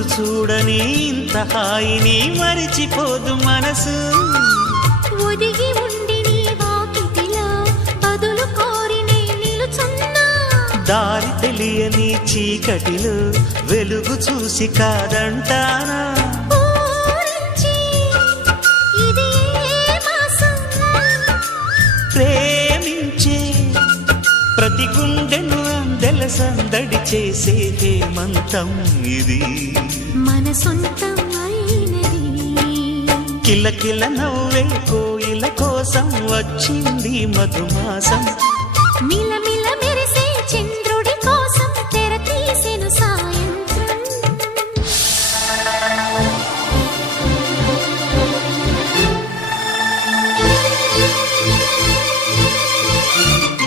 రోజు చూడని ఇంత హాయిని మరిచిపోదు మనసు. ఒదిగి ఉండి నీ వాకిటిలో బదులు కోరి నే నిలుచున్నా. దారి తెలియని చీకటిలో వెలుగు చూసి కాదంటానా. ఊరించి ఇది ఏ మాసం? ప్రేమించే ప్రతి గుండెను అందెల సందడి చేసే హేమంతం ఇది. మన సొంతం అయినది. కిలకిల నవ్వే కోయిల కోసం వచ్చింది మధుమాసం. మిలమిల